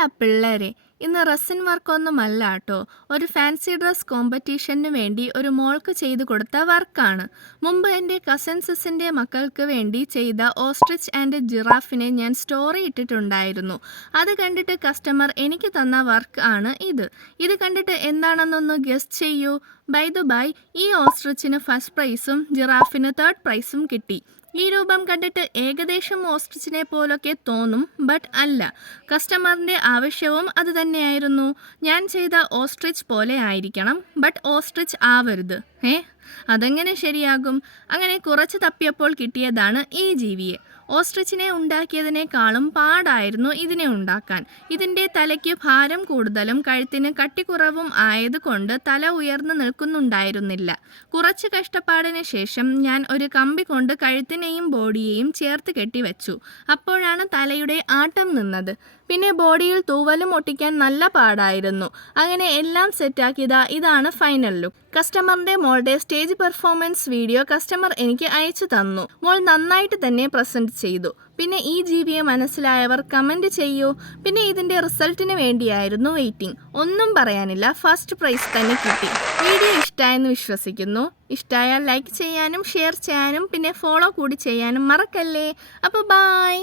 എന്താടാ പിള്ളേരെ, ഇന്ന് റെസിൻ വർക്കൊന്നുമല്ല കേട്ടോ. ഒരു ഫാൻസി ഡ്രസ് കോമ്പറ്റീഷന് വേണ്ടി ഒരു മോൾക്ക് ചെയ്തു കൊടുത്ത വർക്കാണ്. മുമ്പ് എൻ്റെ കസിൻസിൻ്റെ മക്കൾക്ക് വേണ്ടി ചെയ്ത ഓസ്ട്രിച്ച് ആൻഡ് ജിറാഫിനെ ഞാൻ സ്റ്റോറി ഇട്ടിട്ടുണ്ടായിരുന്നു. അത് കണ്ടിട്ട് കസ്റ്റമർ എനിക്ക് തന്ന വർക്ക് ആണ് ഇത്. ഇത് കണ്ടിട്ട് എന്താണെന്നൊന്ന് ഗസ് ചെയ്യൂ. ബൈ ദ ബൈ, ഈ ഓസ്ട്രിച്ചിന് ഫസ്റ്റ് പ്രൈസും ജിറാഫിന് തേർഡ് പ്രൈസും കിട്ടി. ഈ രൂപം കണ്ടിട്ട് ഏകദേശം ഓസ്ട്രിച്ചിനെ പോലൊക്കെ തോന്നും, ബട്ട് അല്ല. കസ്റ്റമറിൻ്റെ ആവശ്യവും അത് തന്നെയായിരുന്നു. ഞാൻ ചെയ്ത ഓസ്ട്രിച്ച് പോലെ ആയിരിക്കണം, ബട്ട് ഓസ്ട്രിച്ച് ആവരുത്. അതെങ്ങനെ ശരിയാകും? അങ്ങനെ കുറച്ച് തപ്പിയപ്പോൾ കിട്ടിയതാണ് ഈ ജീവിയെ. ഓസ്ട്രിച്ചിനെ ഉണ്ടാക്കിയതിനേക്കാളും പാടായിരുന്നു ഇതിനെ ഉണ്ടാക്കാൻ. ഇതിൻ്റെ തലയ്ക്ക് ഭാരം കൂടുതലും കഴുത്തിന് കട്ടിക്കുറവും ആയതുകൊണ്ട് തല ഉയർന്നു നിൽക്കുന്നുണ്ടായിരുന്നില്ല. കുറച്ച് കഷ്ടപ്പാടിന് ശേഷം ഞാൻ ഒരു കമ്പി കൊണ്ട് കഴുത്തിനെയും ബോഡിയെയും ചേർത്ത് കെട്ടിവെച്ചു. അപ്പോഴാണ് തലയുടെ ആട്ടം നിന്നത്. പിന്നെ ബോഡിയിൽ തൂവലും ഒട്ടിക്കാൻ നല്ല പാടായിരുന്നു. അങ്ങനെ എല്ലാം സെറ്റാക്കിയതാ ഇതാണ് ഫൈനൽ ലുക്ക്. കസ്റ്റമറിൻ്റെ മോളുടെ സ്റ്റേജ് പെർഫോമൻസ് വീഡിയോ കസ്റ്റമർ എനിക്ക് അയച്ചു തന്നു. മോൾ നന്നായിട്ട് തന്നെ പ്രസൻറ്റ് ചെയ്തു. പിന്നെ ഈ ജീവിയെ മനസ്സിലായവർ കമൻറ്റ് ചെയ്യൂ. പിന്നെ ഇതിൻ്റെ റിസൾട്ടിന് വേണ്ടിയായിരുന്നു വെയിറ്റിംഗ്. ഒന്നും പറയാനില്ല, ഫസ്റ്റ് പ്രൈസ് തന്നെ കിട്ടി. വീഡിയോ ഇഷ്ടമായെന്ന് വിശ്വസിക്കുന്നു. ഇഷ്ടമായാൽ ലൈക്ക് ചെയ്യാനും ഷെയർ ചെയ്യാനും പിന്നെ ഫോളോ കൂടി ചെയ്യാനും മറക്കല്ലേ. അപ്പോൾ ബൈ.